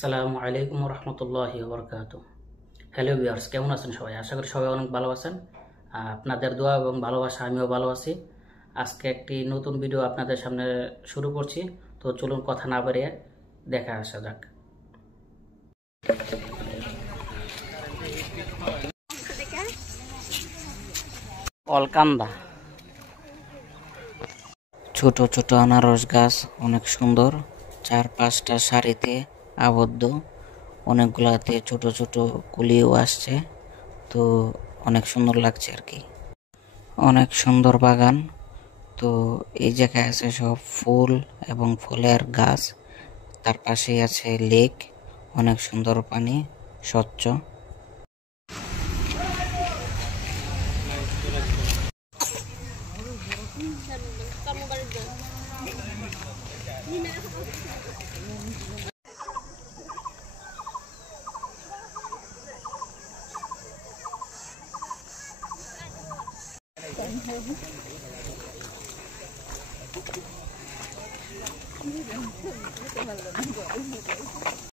আসসালামু আলাইকুম রহমতুল্লাহি ওবরকাতুহ। হ্যালো ভিউয়ার্স, কেমন আছেন সবাই? আশা করি সবাই অনেক ভালো আছেন। আপনাদের দোয়া এবং ভালোবাসা আমিও ভালো আছি। আজকে একটি নতুন ভিডিও আপনাদের সামনে শুরু করছি। তো চলুন কথা না বাড়িয়ে দেখা আসা যাক। অলকান্দা, ছোট ছোট আনারস গাছ, অনেক সুন্দর, 4-5টা সারিতে আবদ্ধ, অনেকগুলাতে ছোট ছোট কুলিও আসছে। তো অনেক সুন্দর লাগছে আর কি, অনেক সুন্দর বাগান। তো এই জায়গায় আছে সব ফুল এবং ফলের গাছ, তার পাশেই আছে লেক, অনেক সুন্দর পানি, স্বচ্ছ।